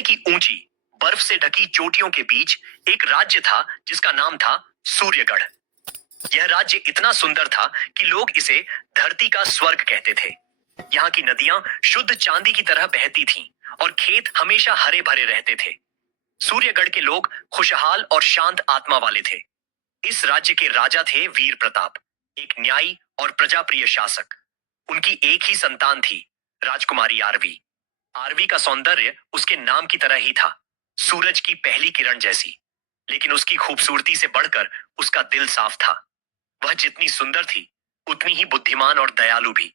की ऊंची बर्फ से ढकी चोटियों के बीच एक राज्य था जिसका नाम था सूर्यगढ़। यह राज्य इतना सुंदर था कि लोग इसे धरती का स्वर्ग कहते थे। यहाँ की नदियां शुद्ध चांदी की तरह बहती थीं और खेत हमेशा हरे भरे रहते थे। सूर्यगढ़ के लोग खुशहाल और शांत आत्मा वाले थे। इस राज्य के राजा थे वीर प्रताप, एक न्यायी और प्रजाप्रिय शासक। उनकी एक ही संतान थी, राजकुमारी आरवी। आरवी का सौंदर्य उसके नाम की तरह ही था, सूरज की पहली किरण जैसी। लेकिन उसकी खूबसूरती से बढ़कर उसका दिल साफ था। वह जितनी सुंदर थी उतनी ही बुद्धिमान और दयालु भी।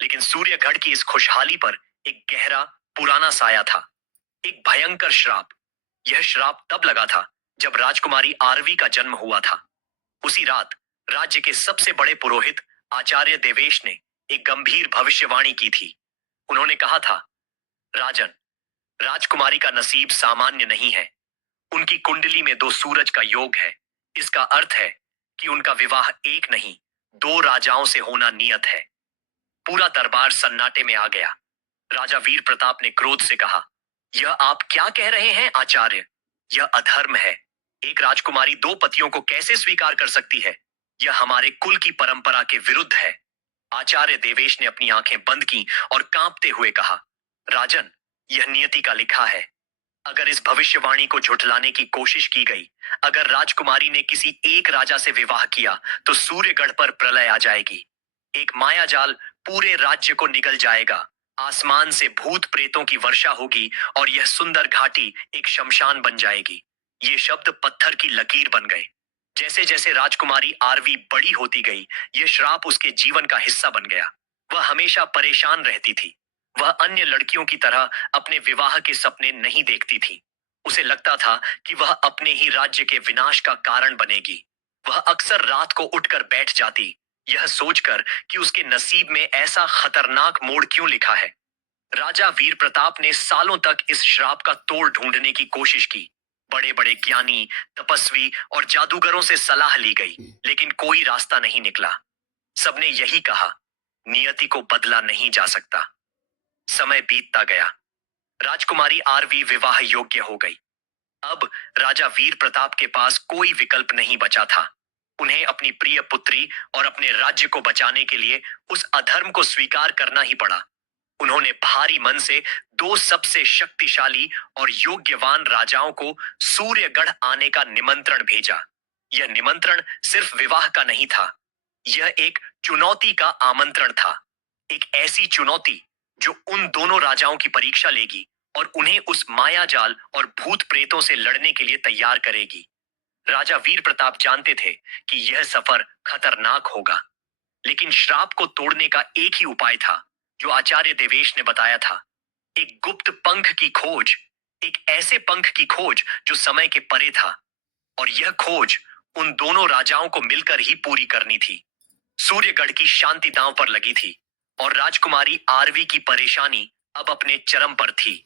लेकिन सूर्यगढ़ की इस खुशहाली पर एक गहरा पुराना साया था, एक भयंकर श्राप। यह श्राप तब लगा था जब राजकुमारी आरवी का जन्म हुआ था। उसी रात राज्य के सबसे बड़े पुरोहित आचार्य देवेश ने एक गंभीर भविष्यवाणी की थी। उन्होंने कहा था, राजन, राजकुमारी का नसीब सामान्य नहीं है। उनकी कुंडली में दो सूरज का योग है। इसका अर्थ है कि उनका विवाह एक नहीं, दो राजाओं से होना नियत है। पूरा दरबार सन्नाटे में आ गया। राजा वीर प्रताप ने क्रोध से कहा, यह आप क्या कह रहे हैं आचार्य? यह अधर्म है। एक राजकुमारी दो पतियों को कैसे स्वीकार कर सकती है? यह हमारे कुल की परंपरा के विरुद्ध है। आचार्य देवेश ने अपनी आंखें बंद की और कांपते हुए कहा, राजन, यह नियति का लिखा है। अगर इस भविष्यवाणी को झुठलाने की कोशिश की गई, अगर राजकुमारी ने किसी एक राजा से विवाह किया, तो सूर्यगढ़ पर प्रलय आ जाएगी। एक मायाजाल पूरे राज्य को निगल जाएगा। आसमान से भूत प्रेतों की वर्षा होगी और यह सुंदर घाटी एक शमशान बन जाएगी। ये शब्द पत्थर की लकीर बन गए। जैसे जैसे राजकुमारी आरवी बड़ी होती गई, यह श्राप उसके जीवन का हिस्सा बन गया। वह हमेशा परेशान रहती थी। वह अन्य लड़कियों की तरह अपने विवाह के सपने नहीं देखती थी। उसे लगता था कि वह अपने ही राज्य के विनाश का कारण बनेगी। वह अक्सर रात को उठकर बैठ जाती, यह सोचकर कि उसके नसीब में ऐसा खतरनाक मोड़ क्यों लिखा है। राजा वीर प्रताप ने सालों तक इस श्राप का तोड़ ढूंढने की कोशिश की। बड़े बड़े ज्ञानी, तपस्वी और जादूगरों से सलाह ली गई, लेकिन कोई रास्ता नहीं निकला। सबने यही कहा, नियति को बदला नहीं जा सकता। समय बीतता गया। राजकुमारी आरवी विवाह योग्य हो गई। अब राजा वीर प्रताप के पास कोई विकल्प नहीं बचा था। उन्हें अपनी प्रिय पुत्री और अपने राज्य को बचाने के लिए उस अधर्म को स्वीकार करना ही पड़ा। उन्होंने भारी मन से दो सबसे शक्तिशाली और योग्यवान राजाओं को सूर्यगढ़ आने का निमंत्रण भेजा। यह निमंत्रण सिर्फ विवाह का नहीं था, यह एक चुनौती का आमंत्रण था। एक ऐसी चुनौती जो उन दोनों राजाओं की परीक्षा लेगी और उन्हें उस मायाजाल और भूत प्रेतों से लड़ने के लिए तैयार करेगी। राजा वीर प्रताप जानते थे कि यह सफर खतरनाक होगा, लेकिन श्राप को तोड़ने का एक ही उपाय था जो आचार्य देवेश ने बताया था। एक गुप्त पंख की खोज, एक ऐसे पंख की खोज जो समय के परे था। और यह खोज उन दोनों राजाओं को मिलकर ही पूरी करनी थी। सूर्यगढ़ की शांति दांव पर लगी थी और राजकुमारी आरवी की परेशानी अब अपने चरम पर थी।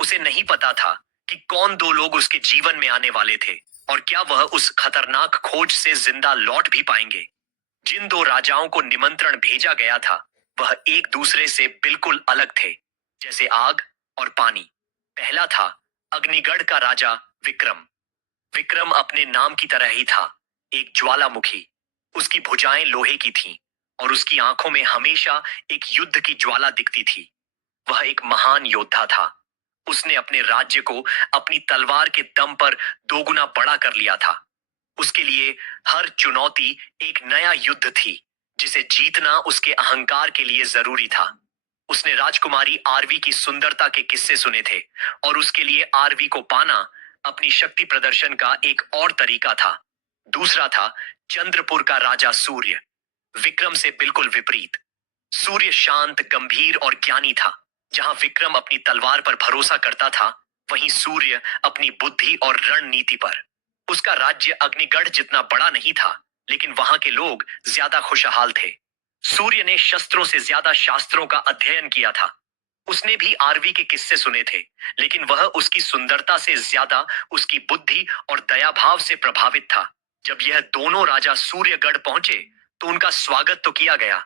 उसे नहीं पता था कि कौन दो लोग उसके जीवन में आने वाले थे और क्या वह उस खतरनाक खोज से जिंदा लौट भी पाएंगे। जिन दो राजाओं को निमंत्रण भेजा गया था, वह एक दूसरे से बिल्कुल अलग थे, जैसे आग और पानी। पहला था अग्निगढ़ का राजा विक्रम। विक्रम अपने नाम की तरह ही था, एक ज्वालामुखी। उसकी भुजाएं लोहे की थीं और उसकी आंखों में हमेशा एक युद्ध की ज्वाला दिखती थी। वह एक महान योद्धा था। उसने अपने राज्य को अपनी तलवार के दम पर दोगुना बड़ा कर लिया था। उसके लिए हर चुनौती एक नया युद्ध थी, जिसे जीतना उसके अहंकार के लिए जरूरी था। उसने राजकुमारी आरवी की सुंदरता के किस्से सुने थे और उसके लिए आरवी को पाना अपनी शक्ति प्रदर्शन का एक और तरीका था। दूसरा था चंद्रपुर का राजा सूर्य। विक्रम से बिल्कुल विपरीत। सूर्य शांत, गंभीर और ज्ञानी था। जहां विक्रम अपनी तलवार पर भरोसा करता था, वहीं सूर्य अपनी बुद्धि और रणनीति पर। उसका राज्य अग्निगढ़ जितना बड़ा नहीं था, लेकिन वहां के लोग ज्यादा खुशहाल थे। सूर्य ने शस्त्रों से ज्यादा शास्त्रों का अध्ययन किया था। उसने भी आरवी के किस्से सुने थे, लेकिन वह उसकी सुंदरता से ज्यादा उसकी बुद्धि और दया भाव से प्रभावित था। जब यह दोनों राजा सूर्यगढ़ पहुंचे, तो उनका स्वागत तो किया गया,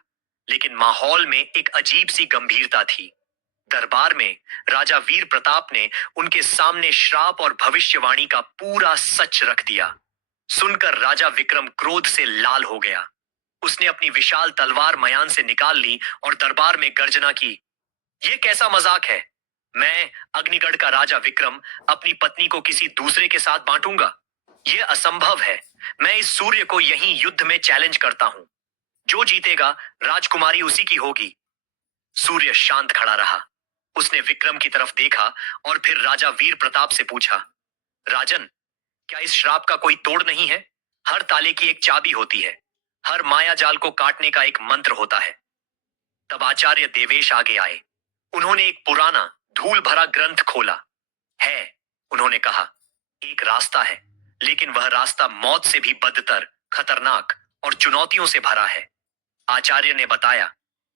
लेकिन माहौल में एक अजीब सी गंभीरता थी। दरबार में राजा वीर प्रताप ने उनके सामने श्राप और भविष्यवाणी का पूरा सच रख दिया। सुनकर राजा विक्रम क्रोध से लाल हो गया। उसने अपनी विशाल तलवार मयान से निकाल ली और दरबार में गर्जना की, यह कैसा मजाक है? मैं अग्निगढ़ का राजा विक्रम अपनी पत्नी को किसी दूसरे के साथ बांटूंगा? यह असंभव है। मैं इस सूर्य को यहीं युद्ध में चैलेंज करता हूं। जो जीतेगा राजकुमारी उसी की होगी। सूर्य शांत खड़ा रहा। उसने विक्रम की तरफ देखा और फिर राजा वीर प्रताप से पूछा, राजन, क्या इस श्राप का कोई तोड़ नहीं है? हर ताले की एक चाबी होती है। हर माया जाल को काटने का एक मंत्र होता है। तब आचार्य देवेश आगे आए। उन्होंने एक पुराना धूल भरा ग्रंथ खोला। है, उन्होंने कहा, एक रास्ता है, लेकिन वह रास्ता मौत से भी बदतर, खतरनाक और चुनौतियों से भरा है। आचार्य ने बताया,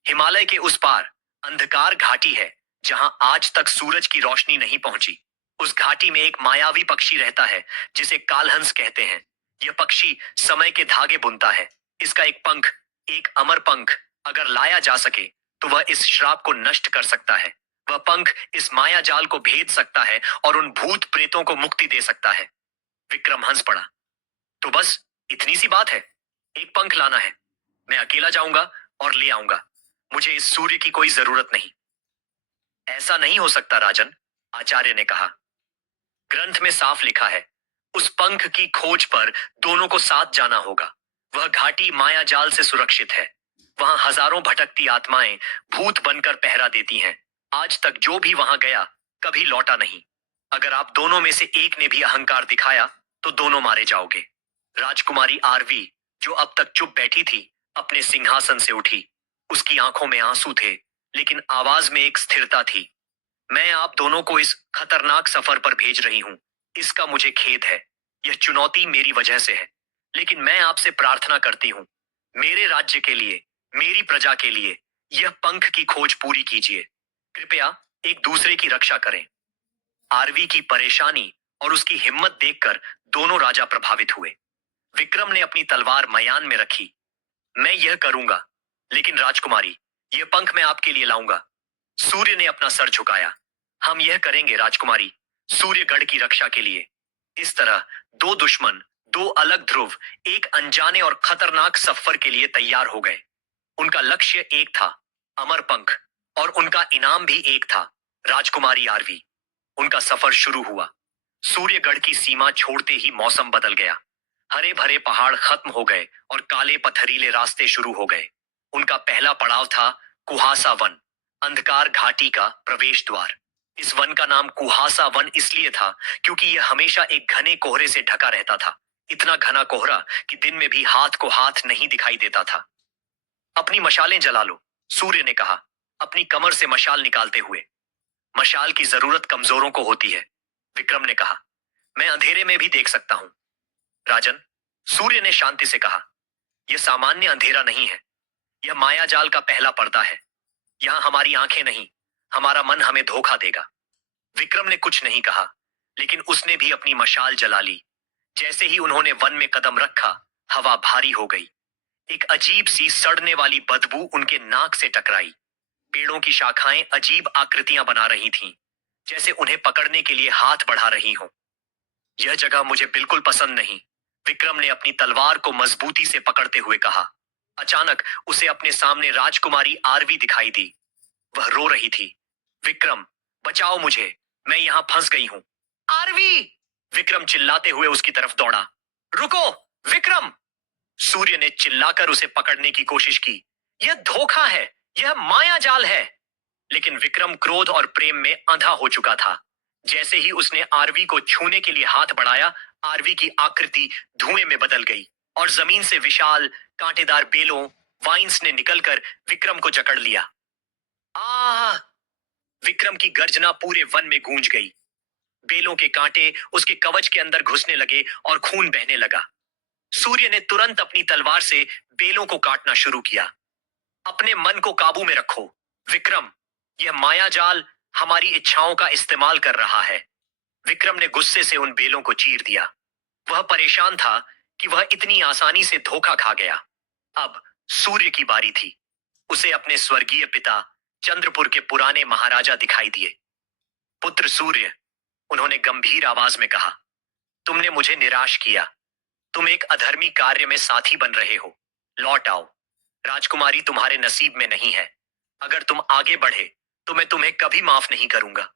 हिमालय के उस पार अंधकार घाटी है, जहां आज तक सूरज की रोशनी नहीं पहुंची। उस घाटी में एक मायावी पक्षी रहता है, जिसे कालहंस कहते हैं। यह पक्षी समय के धागे बुनता है। इसका एक पंख, एक अमर पंख, अगर लाया जा सके तो वह इस श्राप को नष्ट कर सकता है। वह पंख इस माया जाल को भेद सकता है और उन भूत प्रेतों को मुक्ति दे सकता है। विक्रम हंस पड़ा। तो बस इतनी सी बात है? एक पंख लाना है। मैं अकेला जाऊंगा और ले आऊंगा। मुझे इस सूर्य की कोई जरूरत नहीं। ऐसा नहीं हो सकता राजन, आचार्य ने कहा। ग्रंथ में साफ लिखा है, उस पंख की खोज पर दोनों को साथ जाना होगा। वह घाटी माया जाल से सुरक्षित है। वहां हजारों भटकती आत्माएं भूत बनकर पहरा देती हैं। आज तक जो भी वहां गया कभी लौटा नहीं। अगर आप दोनों में से एक ने भी अहंकार दिखाया तो दोनों मारे जाओगे। राजकुमारी आरवी, जो अब तक चुप बैठी थी, अपने सिंहासन से उठी। उसकी आंखों में आंसू थे, लेकिन आवाज में एक स्थिरता थी। मैं आप दोनों को इस खतरनाक सफर पर भेज रही हूं। इसका मुझे खेद है। यह चुनौती मेरी वजह से है, लेकिन मैं आपसे प्रार्थना करती हूं, मेरे राज्य के लिए, मेरी प्रजा के लिए यह पंख की खोज पूरी कीजिए। कृपया एक दूसरे की रक्षा करें। आरवी की परेशानी और उसकी हिम्मत देखकर दोनों राजा प्रभावित हुए। विक्रम ने अपनी तलवार मयान में रखी। मैं यह करूंगा, लेकिन राजकुमारी, यह पंख मैं आपके लिए लाऊंगा। सूर्य ने अपना सर झुकाया। हम यह करेंगे राजकुमारी, सूर्यगढ़ की रक्षा के लिए। इस तरह दो दुश्मन, दो अलग ध्रुव, एक अनजाने और खतरनाक सफर के लिए तैयार हो गए। उनका लक्ष्य एक था, अमर पंख, और उनका इनाम भी एक था, राजकुमारी आरवी। उनका सफर शुरू हुआ। सूर्यगढ़ की सीमा छोड़ते ही मौसम बदल गया। हरे भरे पहाड़ खत्म हो गए और काले पथरीले रास्ते शुरू हो गए। उनका पहला पड़ाव था कुहासा वन, अंधकार घाटी का प्रवेश द्वार। इस वन का नाम कुहासा वन इसलिए था क्योंकि यह हमेशा एक घने कोहरे से ढका रहता था। इतना घना कोहरा कि दिन में भी हाथ को हाथ नहीं दिखाई देता था। अपनी मशालें जला लो, सूर्य ने कहा, अपनी कमर से मशाल निकालते हुए। मशाल की जरूरत कमजोरों को होती है, विक्रम ने कहा। मैं अंधेरे में भी देख सकता हूं। राजन, सूर्य ने शांति से कहा, यह सामान्य अंधेरा नहीं है। यह माया जाल का पहला पर्दा है। यहां हमारी आंखें नहीं, हमारा मन हमें धोखा देगा। विक्रम ने कुछ नहीं कहा, लेकिन उसने भी अपनी मशाल जला ली। जैसे ही उन्होंने वन में कदम रखा, हवा भारी हो गई। एक अजीब सी सड़ने वाली बदबू उनके नाक से टकराई। पेड़ों की शाखाएं अजीब आकृतियां बना रही थीं, जैसे उन्हें पकड़ने के लिए हाथ बढ़ा रही हों। यह जगह मुझे बिल्कुल पसंद नहीं, विक्रम ने अपनी तलवार को मजबूती से पकड़ते हुए कहा। अचानक उसे अपने सामने राजकुमारी आरवी दिखाई दी। वह रो रही थी। विक्रम, बचाओ मुझे, मैं यहां फंस गई हूं। आरवी! विक्रम चिल्लाते हुए उसकी तरफ दौड़ा। रुको, विक्रम! सूर्य ने चिल्लाकर उसे पकड़ने की कोशिश की। यह धोखा है, यह माया जाल है। लेकिन विक्रम क्रोध और प्रेम में अंधा हो चुका था। जैसे ही उसने आरवी को छूने के लिए हाथ बढ़ाया, आरवी की आकृति धुएं में बदल गई और जमीन से विशाल कांटेदार बेलों, वाइन्स ने निकलकर विक्रम को जकड़ लिया। आह! विक्रम की गर्जना पूरे वन में गूंज गई। बेलों के कांटे उसके कवच के अंदर घुसने लगे और खून बहने लगा। सूर्य ने तुरंत अपनी तलवार से बेलों को काटना शुरू किया। अपने मन को काबू में रखो, विक्रम। यह माया जाल हमारी इच्छाओं का इस्तेमाल कर रहा है। विक्रम ने गुस्से से उन बेलों को चीर दिया। वह परेशान था कि वह इतनी आसानी से धोखा खा गया। अब सूर्य की बारी थी। उसे अपने स्वर्गीय पिता चंद्रपुर के पुराने महाराजा दिखाई दिए। पुत्र सूर्य, उन्होंने गंभीर आवाज में कहा, तुमने मुझे निराश किया। तुम एक अधर्मी कार्य में साथी बन रहे हो। लौट आओ। राजकुमारी तुम्हारे नसीब में नहीं है। अगर तुम आगे बढ़े तो मैं तुम्हें कभी माफ नहीं करूंगा।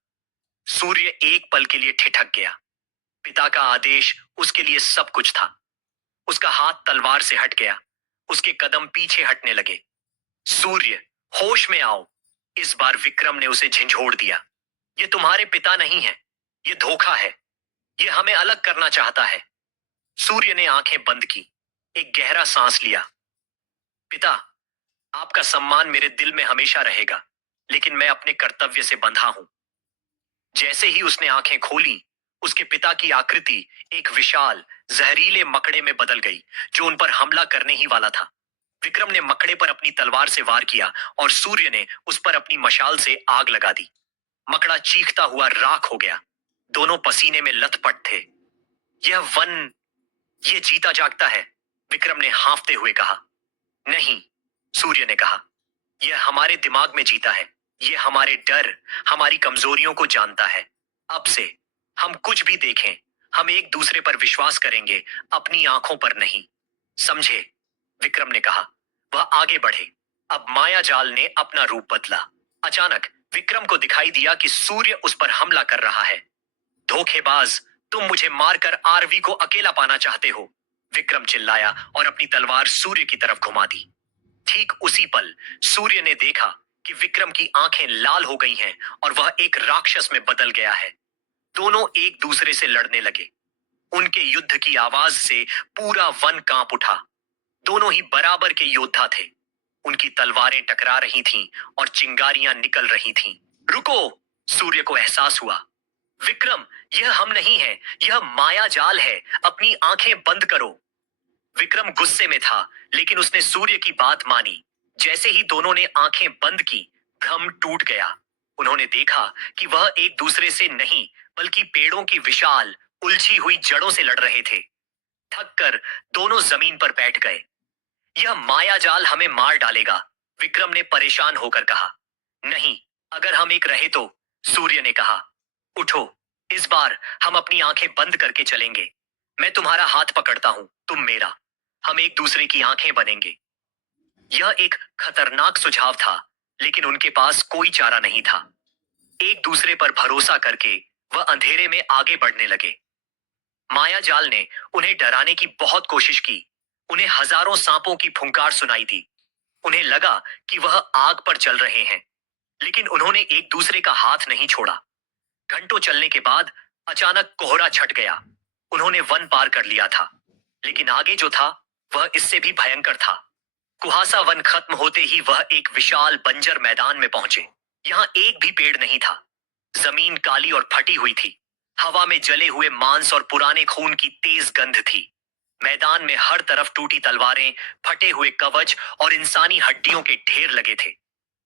सूर्य एक पल के लिए ठिठक गया। पिता का आदेश उसके लिए सब कुछ था। उसका हाथ तलवार से हट गया। उसके कदम पीछे हटने लगे। सूर्य, होश में आओ। इस बार विक्रम ने उसे झंझोड़ दिया। ये तुम्हारे पिता नहीं है। ये धोखा है। ये हमें अलग करना चाहता है। सूर्य ने आंखें बंद की, एक गहरा सांस लिया। पिता, आपका सम्मान मेरे दिल में हमेशा रहेगा, लेकिन मैं अपने कर्तव्य से बंधा हूं। जैसे ही उसने आंखें खोली, उसके पिता की आकृति एक विशाल जहरीले मकड़े में बदल गई, जो उन पर हमला करने ही वाला था। विक्रम ने मकड़े पर अपनी तलवार से वार किया और सूर्य ने उस पर अपनी मशाल से आग लगा दी। मकड़ा चीखता हुआ राख हो गया। दोनों पसीने में लथपथ थे। यह वन, यह जीता जागता है, विक्रम ने हांफते हुए कहा। नहीं, सूर्य ने कहा, यह हमारे दिमाग में जीता है। यह हमारे डर, हमारी कमजोरियों को जानता है। अब से हम कुछ भी देखें, हम एक दूसरे पर विश्वास करेंगे, अपनी आंखों पर नहीं। समझे? विक्रम ने कहा। वह आगे बढ़े। अब माया जाल ने अपना रूप बदला। अचानक विक्रम को दिखाई दिया कि सूर्य उस पर हमला कर रहा है। धोखेबाज, तुम मुझे मारकर आरवी को अकेला पाना चाहते हो, विक्रम चिल्लाया और अपनी तलवार सूर्य की तरफ घुमा दी। ठीक उसी पल सूर्य ने देखा कि विक्रम की आंखें लाल हो गई हैं और वह एक राक्षस में बदल गया है। दोनों एक दूसरे से लड़ने लगे। उनके युद्ध की आवाज से पूरा वन कांप उठा। दोनों ही बराबर के योद्धा थे। उनकी तलवारें टकरा रही थीं और चिंगारियां निकल रही थीं। रुको! सूर्य को एहसास हुआ। विक्रम, यह हम नहीं है, यह माया जाल है। अपनी आंखें बंद करो। विक्रम गुस्से में था, लेकिन उसने सूर्य की बात मानी। जैसे ही दोनों ने आंखें बंद की, भ्रम टूट गया। उन्होंने देखा कि वह एक दूसरे से नहीं, बल्कि पेड़ों की विशाल उलझी हुई जड़ों से लड़ रहे थे। थककर दोनों जमीन पर बैठ गए। यह माया जाल हमें मार डालेगा, विक्रम ने परेशान होकर कहा। नहीं, अगर हम एक रहे तो, सूर्य ने कहा। उठो, इस बार हम अपनी आंखें बंद करके चलेंगे। मैं तुम्हारा हाथ पकड़ता हूं, तुम मेरा। हम एक दूसरे की आंखें बनेंगे। यह एक खतरनाक सुझाव था, लेकिन उनके पास कोई चारा नहीं था। एक दूसरे पर भरोसा करके वह अंधेरे में आगे बढ़ने लगे। माया जाल ने उन्हें डराने की बहुत कोशिश की। उन्हें हजारों सांपों की फुंकार सुनाई दी। उन्हें लगा कि वह आग पर चल रहे हैं, लेकिन उन्होंने एक दूसरे का हाथ नहीं छोड़ा। घंटों चलने के बाद अचानक कोहरा छट गया। उन्होंने वन पार कर लिया था, लेकिन आगे जो था वह इससे भी भयंकर था। कुहासा वन खत्म होते ही वह एक विशाल बंजर मैदान में पहुंचे। यहाँ एक भी पेड़ नहीं था। जमीन काली और फटी हुई थी। हवा में जले हुए मांस और पुराने खून की तेज गंध थी। मैदान में हर तरफ टूटी तलवारें, फटे हुए कवच और इंसानी हड्डियों के ढेर लगे थे।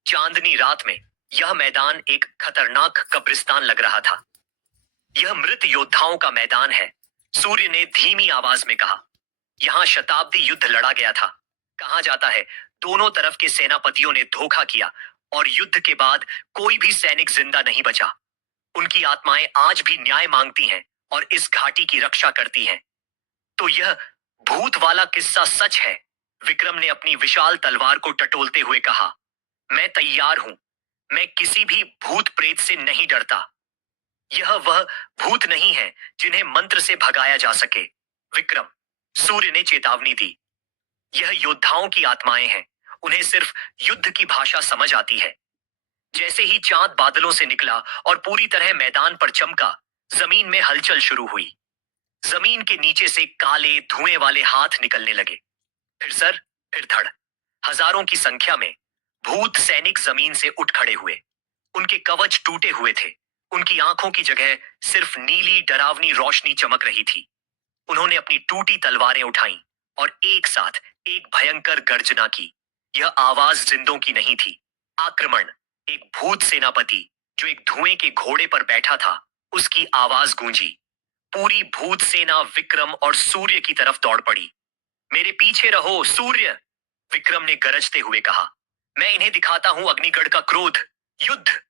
चांदनी रात में यह मैदान एक खतरनाक कब्रिस्तान लग रहा था। यह मृत योद्धाओं का मैदान है, सूर्य ने धीमी आवाज में कहा। यहाँ शताब्दी युद्ध लड़ा गया था। कहा जाता है दोनों तरफ के सेनापतियों ने धोखा किया और युद्ध के बाद कोई भी सैनिक जिंदा नहीं बचा। उनकी आत्माएं आज भी न्याय मांगती हैं और इस घाटी की रक्षा करती हैं। तो यह भूत वाला किस्सा सच है, विक्रम ने अपनी विशाल तलवार को टटोलते हुए कहा। मैं तैयार हूं। मैं किसी भी भूत प्रेत से नहीं डरता। यह वह भूत नहीं है जिन्हें मंत्र से भगाया जा सके, विक्रम, सूर्य ने चेतावनी दी। यह योद्धाओं की आत्माएं हैं। उन्हें सिर्फ युद्ध की भाषा समझ आती है। जैसे ही चांद बादलों से निकला और पूरी तरह मैदान पर चमका, जमीन में हलचल शुरू हुई। जमीन के नीचे से काले धुएं वाले हाथ निकलने लगे। फिर सर, फिर धड़। हजारों की संख्या में भूत सैनिक जमीन से उठ खड़े हुए। उनके कवच टूटे हुए थे। उनकी आंखों की जगह सिर्फ नीली डरावनी रोशनी चमक रही थी। उन्होंने अपनी टूटी तलवारें उठाईं और एक साथ एक भयंकर गर्जना की। यह आवाज जिंदों की नहीं थी। आक्रमण! एक भूत सेनापति जो एक धुएं के घोड़े पर बैठा था, उसकी आवाज गूंजी। पूरी भूत सेना विक्रम और सूर्य की तरफ दौड़ पड़ी। मेरे पीछे रहो, सूर्य, विक्रम ने गरजते हुए कहा। मैं इन्हें दिखाता हूं अग्निगढ़ का क्रोध। युद्ध।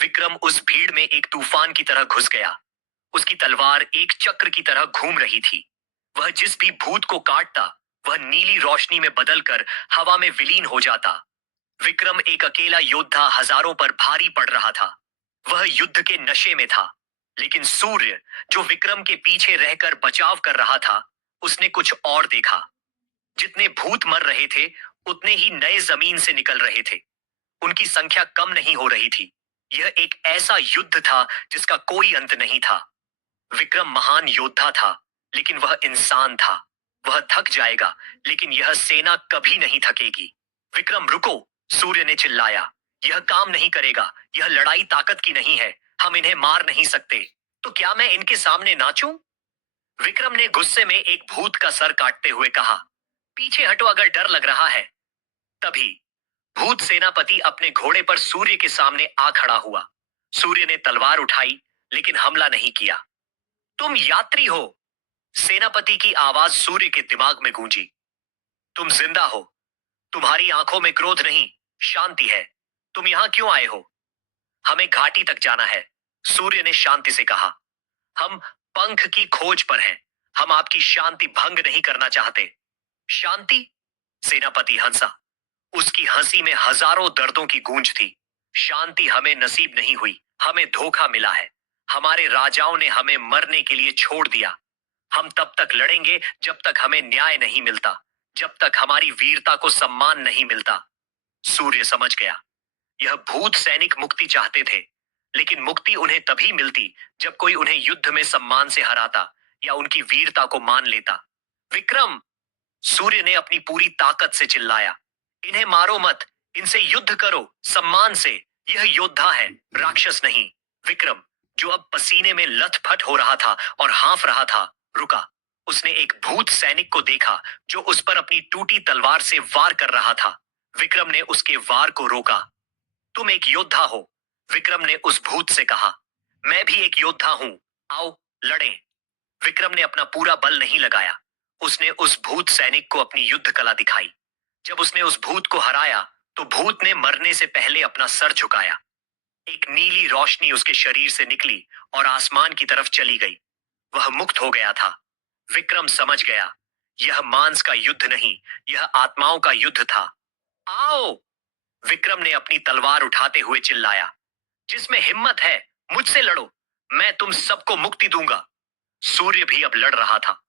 विक्रम उस भीड़ में एक तूफान की तरह घुस गया। उसकी तलवार एक चक्र की तरह घूम रही थी। वह जिस भी भूत को काटता, वह नीली रोशनी में बदलकर हवा में विलीन हो जाता। विक्रम एक अकेला योद्धा हजारों पर भारी पड़ रहा था। वह युद्ध के नशे में था। लेकिन सूर्य, जो विक्रम के पीछे रहकर बचाव कर रहा था, उसने कुछ और देखा। जितने भूत मर रहे थे, उतने ही नए जमीन से निकल रहे थे। उनकी संख्या कम नहीं हो रही थी। यह एक ऐसा युद्ध था जिसका कोई अंत नहीं था। विक्रम महान योद्धा था, लेकिन वह इंसान था। वह थक जाएगा, लेकिन यह सेना कभी नहीं थकेगी। विक्रम रुको, सूर्य ने चिल्लाया। यह काम नहीं करेगा। यह लड़ाई ताकत की नहीं है। हम इन्हें मार नहीं सकते। तो क्या मैं इनके सामने नाचूं? विक्रम ने गुस्से में एक भूत का सर काटते हुए कहा, पीछे हटो अगर डर लग रहा है। तभी भूत सेनापति अपने घोड़े पर सूर्य के सामने आ खड़ा हुआ। सूर्य ने तलवार उठाई, लेकिन हमला नहीं किया। तुम यात्री हो। सेनापति की आवाज सूर्य के दिमाग में गूंजी। तुम जिंदा हो। तुम्हारी आंखों में क्रोध नहीं, शांति है। तुम यहां क्यों आए हो? हमें घाटी तक जाना है, सूर्य ने शांति से कहा। हम पंख की खोज पर हैं। हम आपकी शांति भंग नहीं करना चाहते। शांति? सेनापति हंसा। उसकी हंसी में हजारों दर्दों की गूंज थी। शांति हमें नसीब नहीं हुई। हमें धोखा मिला है। हमारे राजाओं ने हमें मरने के लिए छोड़ दिया। हम तब तक लड़ेंगे जब तक हमें न्याय नहीं मिलता, जब तक हमारी वीरता को सम्मान नहीं मिलता। सूर्य समझ गया। यह भूत सैनिक मुक्ति चाहते थे, लेकिन मुक्ति उन्हें तभी मिलती जब कोई उन्हें युद्ध में सम्मान से हराता या उनकी वीरता को मान लेता। विक्रम! सूर्य ने अपनी पूरी ताकत से चिल्लाया, इन्हें मारो मत, इनसे युद्ध करो सम्मान से। यह योद्धा है, राक्षस नहीं। विक्रम, जो अब पसीने में लथपथ हो रहा था और हाँफ रहा था, रुका। उसने एक भूत सैनिक को देखा जो उस पर अपनी टूटी तलवार से वार कर रहा था। विक्रम ने उसके वार को रोका। तुम एक योद्धा हो, विक्रम ने उस भूत से कहा। मैं भी एक योद्धा हूं। आओ लड़ें। विक्रम ने अपना पूरा बल नहीं लगाया। उसने उस भूत सैनिक को अपनी युद्ध कला दिखाई। जब उसने उस भूत को हराया, तो भूत ने मरने से पहले अपना सर झुकाया। एक नीली रोशनी उसके शरीर से निकली और आसमान की तरफ चली गई। वह मुक्त हो गया था। विक्रम समझ गया, यह मांस का युद्ध नहीं, यह आत्माओं का युद्ध था। आओ! विक्रम ने अपनी तलवार उठाते हुए चिल्लाया, जिसमें हिम्मत है, मुझसे लड़ो। मैं तुम सबको मुक्ति दूंगा। सूर्य भी अब लड़ रहा था,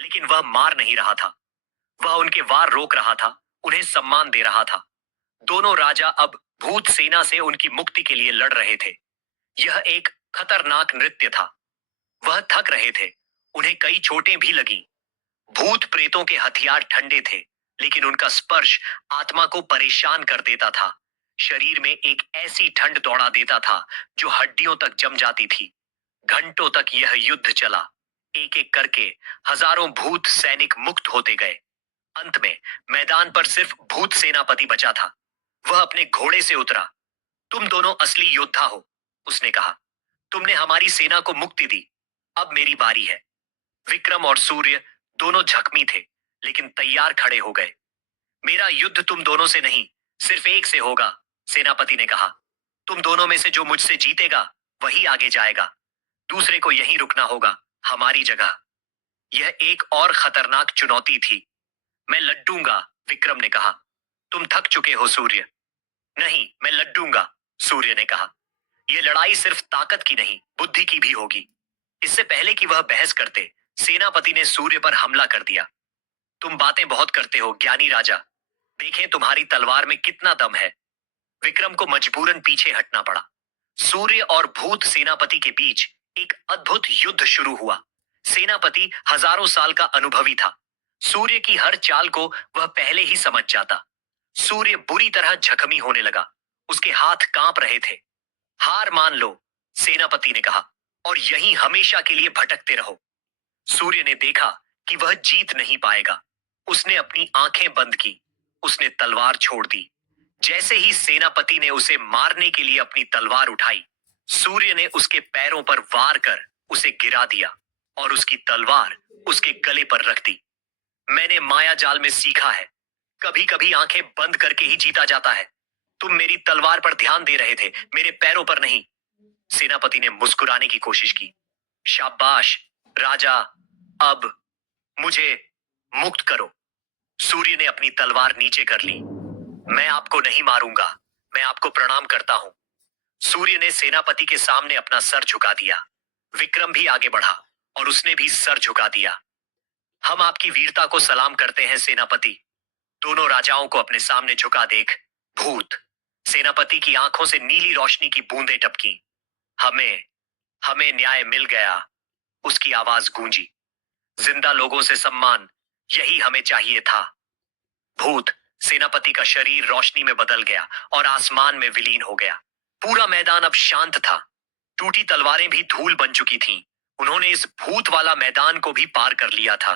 लेकिन वह मार नहीं रहा था। वह उनके वार रोक रहा था, उन्हें सम्मान दे रहा था। दोनों राजा अब भूत सेना से उनकी मुक्ति के लिए लड़ रहे थे। यह एक खतरनाक नृत्य था। वह थक रहे थे, उन्हें कई चोटें भी लगीं। भूत प्रेतों के हथियार ठंडे थे, लेकिन उनका स्पर्श आत्मा को परेशान कर देता था। शरीर में एक ऐसी ठंड दौड़ा देता था जो हड्डियों तक जम जाती थी। घंटों तक यह युद्ध चला। एक एक करके हजारों भूत सैनिक मुक्त होते गए। अंत में मैदान पर सिर्फ भूत सेनापति बचा था। वह अपने घोड़े से उतरा। तुम दोनों असली योद्धा हो, उसने कहा। तुमने हमारी सेना को मुक्ति दी। अब मेरी बारी है। विक्रम और सूर्य दोनों जख्मी थे, लेकिन तैयार खड़े हो गए। मेरा युद्ध तुम दोनों से नहीं, सिर्फ एक से होगा, सेनापति ने कहा। तुम दोनों में से जो मुझसे जीतेगा, वही आगे जाएगा। दूसरे को यहीं रुकना होगा, हमारी जगह। यह एक और खतरनाक चुनौती थी। मैं लड्डूंगा, विक्रम ने कहा। तुम थक चुके हो सूर्य। नहीं, मैं लड्डूंगा, सूर्य ने कहा। यह लड़ाई सिर्फ ताकत की नहीं, बुद्धि की भी होगी। इससे पहले कि वह बहस करते, सेनापति ने सूर्य पर हमला कर दिया। तुम बातें बहुत करते हो, ज्ञानी राजा। देखें तुम्हारी तलवार में कितना दम है। विक्रम को मजबूरन पीछे हटना पड़ा। सूर्य और भूत सेनापति के बीच एक अद्भुत युद्ध शुरू हुआ। सेनापति हजारों साल का अनुभवी था। सूर्य की हर चाल को वह पहले ही समझ जाता। सूर्य बुरी तरह जख्मी होने लगा। उसके हाथ कांप रहे थे। हार मान लो, सेनापति ने कहा, और यहीं हमेशा के लिए भटकते रहो। सूर्य ने देखा कि वह जीत नहीं पाएगा। उसने अपनी आंखें बंद की। उसने तलवार छोड़ दी। जैसे ही सेनापति ने उसे मारने के लिए अपनी तलवार उठाई, सूर्य ने उसके पैरों पर वार कर उसे गिरा दिया और उसकी तलवार उसके गले पर रख दी। मैंने माया जाल में सीखा है, कभी कभी आंखें बंद करके ही जीता जाता है। तुम मेरी तलवार पर ध्यान दे रहे थे, मेरे पैरों पर नहीं। सेनापति ने मुस्कुराने की कोशिश की। शाबाश राजा, अब मुझे मुक्त करो। सूर्य ने अपनी तलवार नीचे कर ली। मैं आपको नहीं मारूंगा, मैं आपको प्रणाम करता हूं। सूर्य ने सेनापति के सामने अपना सर झुका दिया। विक्रम भी आगे बढ़ा और उसने भी सर झुका दिया। हम आपकी वीरता को सलाम करते हैं सेनापति। दोनों राजाओं को अपने सामने झुका देख भूत सेनापति की आंखों से नीली रोशनी की बूंदें टपकी। हमें हमें न्याय मिल गया, उसकी आवाज गूंजी। जिंदा लोगों से सम्मान, यही हमें चाहिए था। भूत सेनापति का शरीर रोशनी में बदल गया और आसमान में विलीन हो गया। पूरा मैदान अब शांत था। टूटी तलवारें भी धूल बन चुकी थीं। उन्होंने इस भूत वाला मैदान को भी पार कर लिया था।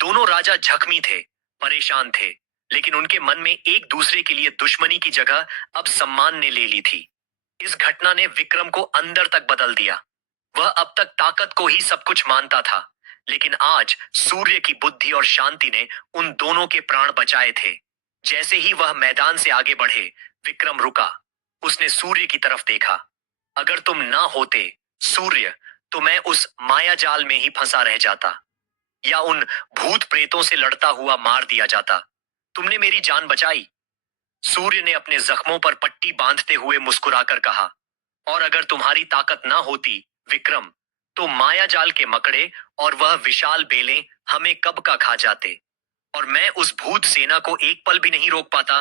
दोनों राजा जख्मी थे, परेशान थे, लेकिन उनके मन में एक दूसरे के लिए दुश्मनी की जगह अब सम्मान ने ले ली थी। इस घटना ने विक्रम को अंदर तक बदल दिया। वह अब तक ताकत को ही सब कुछ मानता था, लेकिन आज सूर्य की बुद्धि और शांति ने उन दोनों के प्राण बचाए थे। जैसे ही वह मैदान से आगे बढ़े, विक्रम रुका। उसने सूर्य की तरफ देखा। अगर तुम ना होते सूर्य, तो मैं उस माया जाल में ही फंसा रह जाता, या उन भूत प्रेतों से लड़ता हुआ मार दिया जाता। तुमने मेरी जान बचाई। सूर्य ने अपने जख्मों पर पट्टी बांधते हुए मुस्कुराकर कहा, और अगर तुम्हारी ताकत ना होती विक्रम, तो माया जाल के मकड़े और वह विशाल बेलें हमें कब का खा जाते, और मैं उस भूत सेना को एक पल भी नहीं रोक पाता।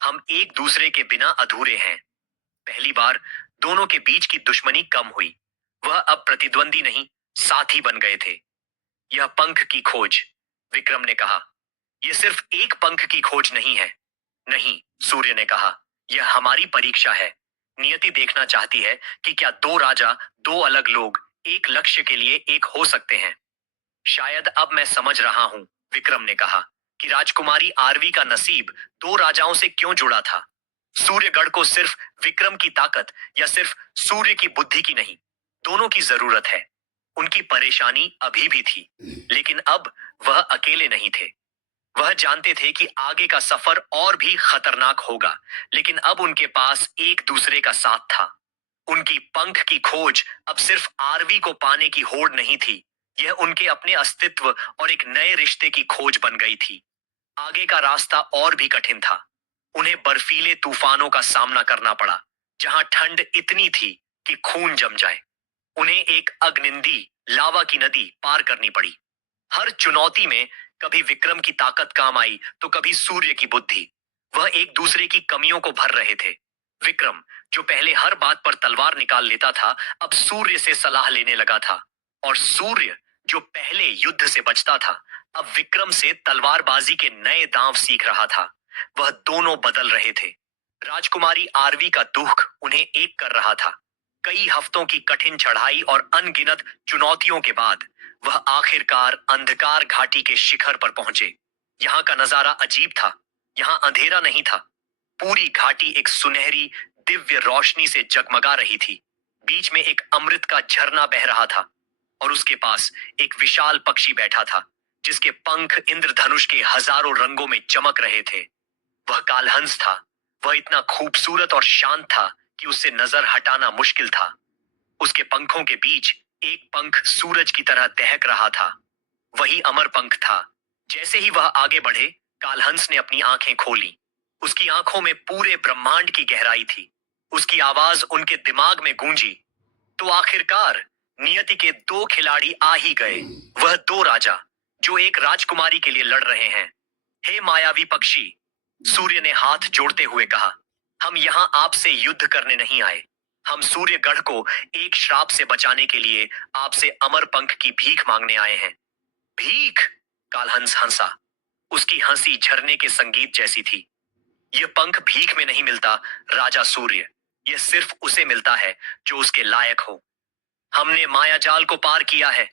हम एक दूसरे के बिना अधूरे हैं। पहली बार दोनों के बीच की दुश्मनी कम हुई। वह अब प्रतिद्वंदी नहीं, साथी बन गए थे। यह पंख की खोज, विक्रम ने कहा। यह सिर्फ एक पंख की खोज नहीं है। नहीं, सूर्य ने कहा, यह हमारी परीक्षा है। नियति देखना चाहती है कि क्या दो राजा, दो अलग लोग एक लक्ष्य के लिए एक हो सकते हैं। शायद अब मैं समझ रहा हूं, विक्रम ने कहा, कि राजकुमारी आरवी का नसीब दो राजाओं से क्यों जुड़ा था। सूर्यगढ़ को सिर्फ विक्रम की ताकत या सिर्फ सूर्य की बुद्धि की नहीं, दोनों की जरूरत है। उनकी परेशानी अभी भी थी, लेकिन अब वह अकेले नहीं थे। वह जानते थे कि आगे का सफर और भी खतरनाक होगा, लेकिन अब उनके पास एक दूसरे का साथ था। उनकी पंख की खोज अब सिर्फ आरवी को पाने की होड़ नहीं थी, यह उनके अपने अस्तित्व और एक नए रिश्ते की खोज बन गई थी। आगे का रास्ता और भी कठिन था। उन्हें बर्फीले तूफानों का सामना करना पड़ा, जहां ठंड इतनी थी कि खून जम जाए। उन्हें एक अग्निंदी लावा की नदी पार करनी पड़ी। हर चुनौती में कभी विक्रम की ताकत काम आई तो कभी सूर्य की बुद्धि। वह एक दूसरे की कमियों को भर रहे थे। विक्रम, जो पहले हर बात पर तलवार निकाल लेता था, अब सूर्य से सलाह लेने लगा था। और सूर्य, जो पहले युद्ध से बचता था, अब विक्रम से तलवारबाजी के नए दांव सीख रहा था। वह दोनों बदल रहे थे। राजकुमारी आरवी का दुख उन्हें एक कर रहा था। कई हफ्तों की कठिन चढ़ाई और अनगिनत चुनौतियों के बाद वह आखिरकार अंधकार घाटी के शिखर पर पहुंचे। यहाँ का नजारा अजीब था। यहाँ अंधेरा नहीं था। पूरी घाटी एक सुनहरी दिव्य रोशनी से जगमगा रही थी। बीच में एक अमृत का झरना बह रहा था, और उसके पास एक विशाल पक्षी बैठा था, जिसके पंख इंद्रधनुष के हजारों रंगों में चमक रहे थे। वह कालहंस था। वह इतना खूबसूरत और शांत था कि उससे नजर हटाना मुश्किल था। उसके पंखों के बीच एक पंख सूरज की तरह दहक रहा था। वही अमर पंख था। जैसे ही वह आगे बढ़े, कालहंस ने अपनी आंखें खोली। उसकी आंखों में पूरे ब्रह्मांड की गहराई थी। उसकी आवाज उनके दिमाग में गूंजी। तो आखिरकार नियति के दो खिलाड़ी आ ही गए। वह दो राजा, जो एक राजकुमारी के लिए लड़ रहे हैं। हे मायावी पक्षी, सूर्य ने हाथ जोड़ते हुए कहा, हम यहाँ आपसे युद्ध करने नहीं आए। हम सूर्यगढ़ को एक श्राप से बचाने के लिए आपसे अमर पंख की भीख मांगने आए हैं। भीख? कालहंस हंसा। उसकी हंसी झरने के संगीत जैसी थी। यह पंख भीख में नहीं मिलता, राजा सूर्य। यह सिर्फ उसे मिलता है जो उसके लायक हो। हमने मायाजाल को पार किया है,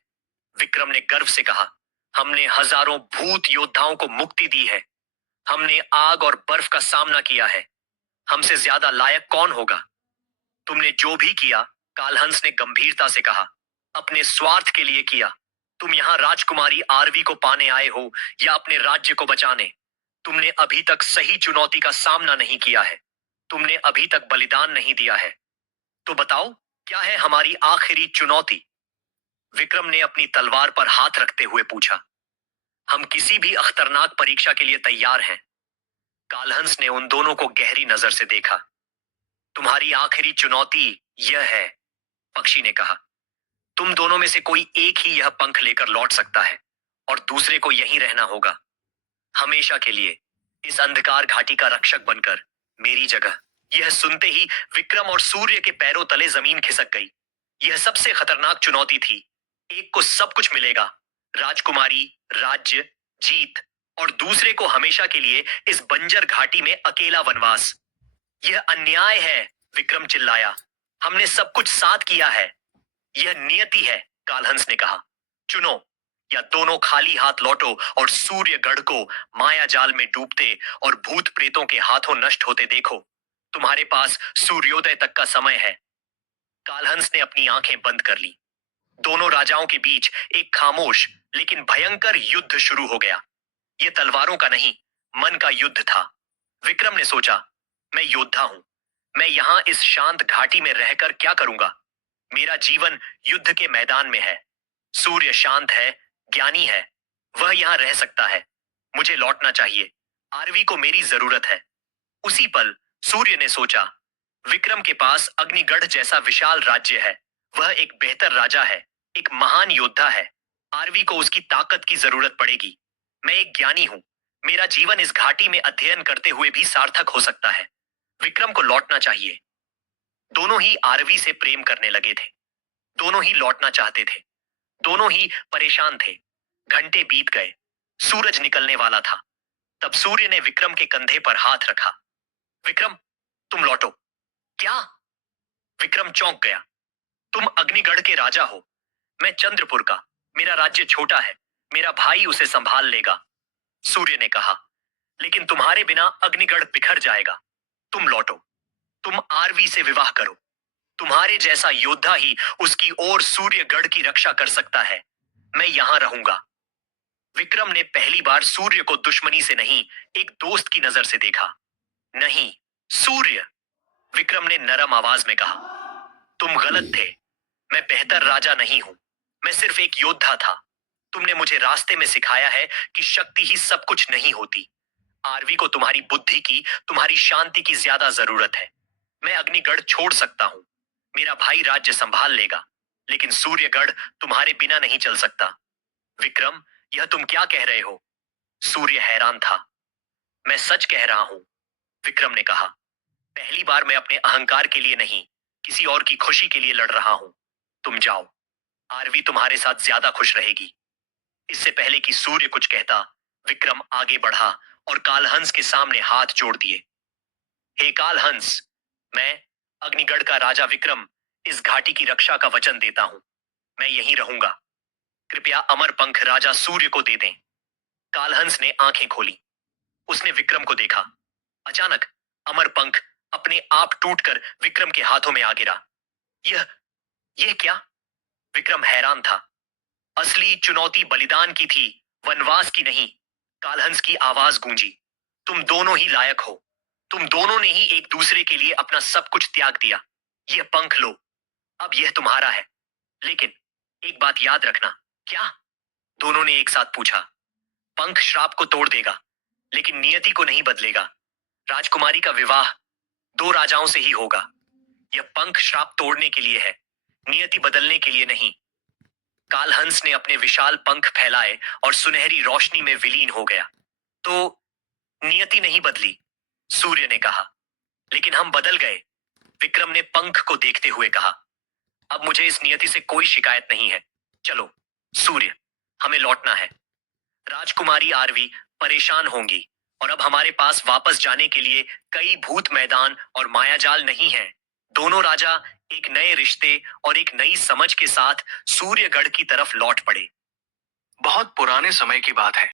विक्रम ने गर्व से कहा। हमने हजारों भूत योद्धाओं को मुक्ति दी है। हमने आग और बर्फ का सामना किया है। हमसे ज्यादा लायक कौन होगा? तुमने जो भी किया, कालहंस ने गंभीरता से कहा, अपने स्वार्थ के लिए किया। तुम यहाँ राजकुमारी आरवी को पाने आए हो या अपने राज्य को बचाने? तुमने अभी तक सही चुनौती का सामना नहीं किया है। तुमने अभी तक बलिदान नहीं दिया है, तो बताओ क्या है हमारी आखिरी चुनौती? विक्रम ने अपनी तलवार पर हाथ रखते हुए पूछा। हम किसी भी खतरनाक परीक्षा के लिए तैयार हैं। कालहंस ने उन दोनों को गहरी नजर से देखा। तुम्हारी आखिरी चुनौती यह है, पक्षी ने कहा। तुम दोनों में से कोई एक ही यह पंख लेकर लौट सकता है और दूसरे को यहीं रहना होगा, हमेशा के लिए, इस अंधकार घाटी का रक्षक बनकर, मेरी जगह। यह सुनते ही विक्रम और सूर्य के पैरों तले जमीन खिसक गई। यह सबसे खतरनाक चुनौती थी। एक को सब कुछ मिलेगा, राजकुमारी, राज्य, जीत, और दूसरे को हमेशा के लिए इस बंजर घाटी में अकेला वनवास। यह अन्याय है, विक्रम चिल्लाया। हमने सब कुछ साथ किया है। यह नियति है, कालहंस ने कहा। चुनो, या दोनों खाली हाथ लौटो और सूर्यगढ़ को माया जाल में डूबते और भूत प्रेतों के हाथों नष्ट होते देखो। तुम्हारे पास सूर्योदय तक का समय है। कालहंस ने अपनी आंखें बंद कर ली। दोनों राजाओं के बीच एक खामोश लेकिन भयंकर युद्ध शुरू हो गया। यह तलवारों का नहीं, मन का युद्ध था। विक्रम ने सोचा, मैं योद्धा हूं। मैं यहां इस शांत घाटी में रहकर क्या करूंगा? मेरा जीवन युद्ध के मैदान में है। सूर्य शांत है, ज्ञानी है, वह यहां रह सकता है। मुझे लौटना चाहिए। आरवी को मेरी जरूरत है। उसी पल सूर्य ने सोचा, विक्रम के पास अग्निगढ़ जैसा विशाल राज्य है। वह एक बेहतर राजा है, एक महान योद्धा है। आरवी को उसकी ताकत की जरूरत पड़ेगी। मैं एक ज्ञानी हूं। मेरा जीवन इस घाटी में अध्ययन करते हुए भी सार्थक हो सकता है। विक्रम को लौटना चाहिए। दोनों ही आरवी से प्रेम करने लगे थे। दोनों ही लौटना चाहते थे। दोनों ही परेशान थे। घंटे बीत गए। सूरज निकलने वाला था। तब सूर्य ने विक्रम के कंधे पर हाथ रखा। विक्रम, तुम लौटो। क्या? विक्रम चौंक गया। तुम अग्निगढ़ के राजा हो, मैं चंद्रपुर का। मेरा राज्य छोटा है, मेरा भाई उसे संभाल लेगा, सूर्य ने कहा। लेकिन तुम्हारे बिना अग्निगढ़ बिखर जाएगा। तुम लौटो। तुम आरवी से विवाह करो। तुम्हारे जैसा योद्धा ही उसकी ओर सूर्यगढ़ की रक्षा कर सकता है। मैं यहां रहूंगा। विक्रम ने पहली बार सूर्य को दुश्मनी से नहीं, एक दोस्त की नजर से देखा। नहीं, सूर्य, विक्रम ने नरम आवाज में कहा, तुम गलत थे। मैं बेहतर राजा नहीं हूं। मैं सिर्फ एक योद्धा था। तुमने मुझे रास्ते में सिखाया है कि शक्ति ही सब कुछ नहीं होती। आरवी को तुम्हारी बुद्धि की, तुम्हारी शांति की ज्यादा जरूरत है। मैं अग्निगढ़ छोड़ सकता हूं। मेरा भाई राज्य संभाल लेगा, लेकिन सूर्यगढ़ तुम्हारे बिना नहीं चल सकता। विक्रम, यह तुम क्या कह रहे हो? सूर्य हैरान था। मैं सच कह रहा हूं, विक्रम ने कहा। पहली बार मैं अपने अहंकार के लिए नहीं, किसी और की खुशी के लिए लड़ रहा हूं। तुम जाओ। आरवी तुम्हारे साथ ज्यादा खुश रहेगी। इससे पहले कि सूर्य कुछ कहता, विक्रम आगे बढ़ा और कालहंस के सामने हाथ जोड़ दिए। हे कालहंस, मैं, अग्निगढ़ का राजा विक्रम, इस घाटी की रक्षा का वचन देता हूं। मैं यहीं रहूंगा। कृपया अमर पंख राजा सूर्य को दे दें। कालहंस ने आंखें खोली। उसने विक्रम को देखा। अचानक अमर पंख अपने आप टूटकर विक्रम के हाथों में आ गिरा। यह यह क्या? विक्रम हैरान था। असली चुनौती बलिदान की थी, वनवास की नहीं। कालहंस की आवाज गूंजी। तुम दोनों ही लायक हो। तुम दोनों ने ही एक दूसरे के लिए अपना सब कुछ त्याग दिया। यह पंख लो। अब यह तुम्हारा है। लेकिन एक बात याद रखना। क्या? दोनों ने एक साथ पूछा। पंख श्राप को तोड़ देगा, लेकिन नियति को नहीं बदलेगा। राजकुमारी का विवाह दो राजाओं से ही होगा। यह पंख श्राप तोड़ने के लिए है, नियति बदलने के लिए नहीं। कालहंस ने अपने विशाल पंख फैलाए और सुनहरी रोशनी में विलीन हो गया। तो नियति नहीं बदली, सूर्य ने कहा, लेकिन हम बदल गए। विक्रम ने पंख को देखते हुए कहा। अब मुझे इस नियति से कोई शिकायत नहीं है। चलो सूर्य, हमें लौटना है। राजकुमारी आरवी परेशान होंगी और अब हमारे पास वापस जाने के लिए कई भूत मैदान और मायाजाल नहीं है। दोनों राजा एक नए रिश्ते और एक नई समझ के साथ सूर्यगढ़ की तरफ लौट पड़े। बहुत पुराने समय की बात है।